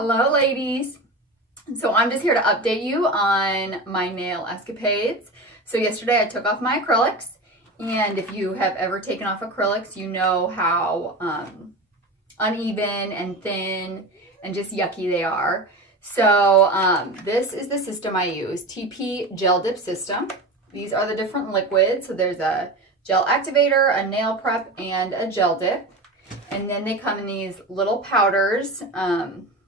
Hello ladies. So I'm just here to update you on my nail escapades. So yesterday I took off my acrylics, and if you have ever taken off acrylics, you know how uneven and thin and just yucky they are. So this is the system I use, TP Gel Dip System. These are the different liquids. So there's a gel activator, a nail prep, and a gel dip. And then they come in these little powders,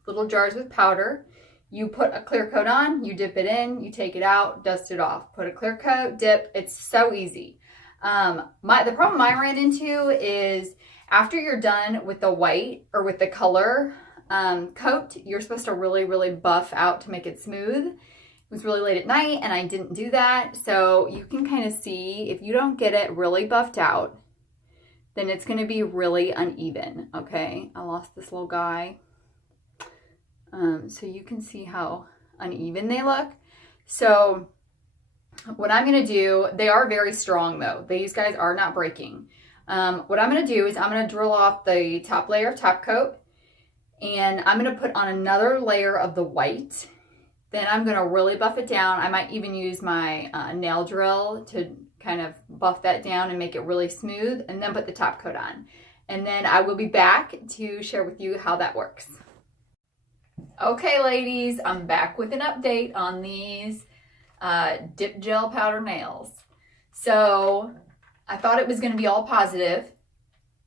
little jars with powder. You put a clear coat on, you dip it in, you take it out, dust it off. Put a clear coat, dip. It's so easy. The problem I ran into is after you're done with the white or with the color coat, you're supposed to really buff out to make it smooth. It was really late at night and I didn't do that. So you can kind of see if you don't get it really buffed out, then it's going to be really uneven. Okay, I lost this little guy. So you can see how uneven they look. So what I'm going to do, they are very strong though. These guys are not breaking. What I'm going to do is I'm going to drill off the top layer of top coat, and I'm going to put on another layer of the white. Then I'm going to really buff it down. I might even use my nail drill to kind of buff that down and make it really smooth, and then put the top coat on. And then I will be back to share with you how that works. Okay, ladies, I'm back with an update on these dip gel powder nails. So I thought it was going to be all positive,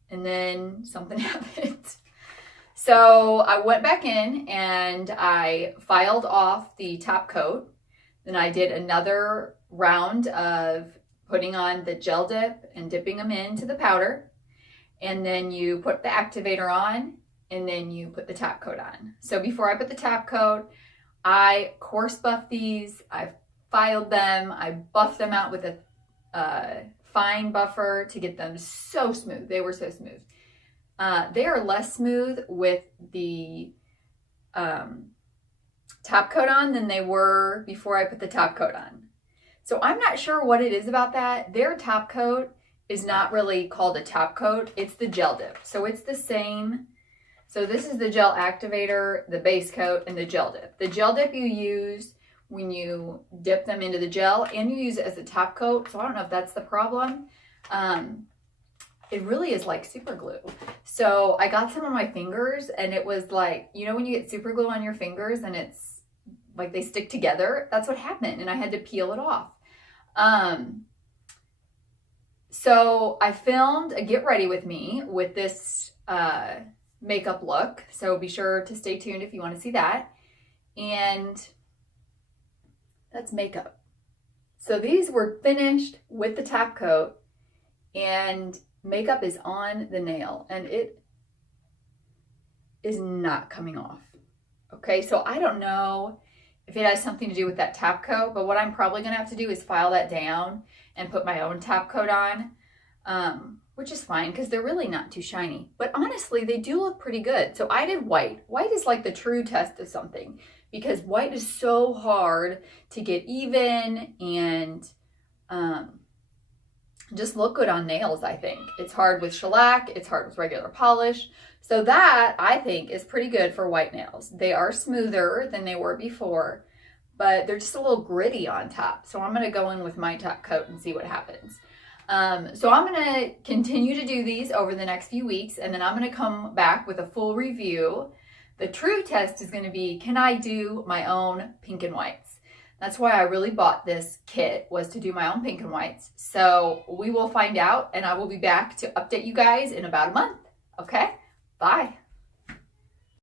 and then something happened. So I went back in and I filed off the top coat. Then I did another round of putting on the gel dip and dipping them into the powder. And then you put the activator on, and then you put the top coat on. So before I put the top coat, I coarse buffed these, I filed them, I buffed them out with a fine buffer to get them so smooth. They were so smooth. They are less smooth with the top coat on than they were before I put the top coat on. So I'm not sure what it is about that. Their top coat is not really called a top coat. It's the gel dip. So it's the same. So this is the gel activator, the base coat, and the gel dip. The gel dip you use when you dip them into the gel, and you use it as a top coat. So I don't know if that's the problem. It really is like super glue. So I got some on my fingers, and it was like, you know when you get super glue on your fingers and it's like they stick together? That's what happened, and I had to peel it off. So I filmed a get ready with me with this makeup look. So be sure to stay tuned if you want to see that. And that's makeup. So these were finished with the top coat, and makeup is on the nail, and it is not coming off. Okay, so I don't know if it has something to do with that top coat, but what I'm probably gonna have to do is file that down and put my own top coat on, which is fine because they're really not too shiny. But honestly, they do look pretty good. So I did white. White is like the true test of something, because white is so hard to get even and just look good on nails, I think. It's hard with shellac, it's hard with regular polish. So that, I think, is pretty good for white nails. They are smoother than they were before, but they're just a little gritty on top. So I'm gonna go in with my top coat and see what happens. So I'm gonna continue to do these over the next few weeks, and then I'm gonna come back with a full review. The true test is gonna be, can I do my own pink and whites? That's why I really bought this kit, was to do my own pink and whites. So we will find out, and I will be back to update you guys in about a month. Okay, bye.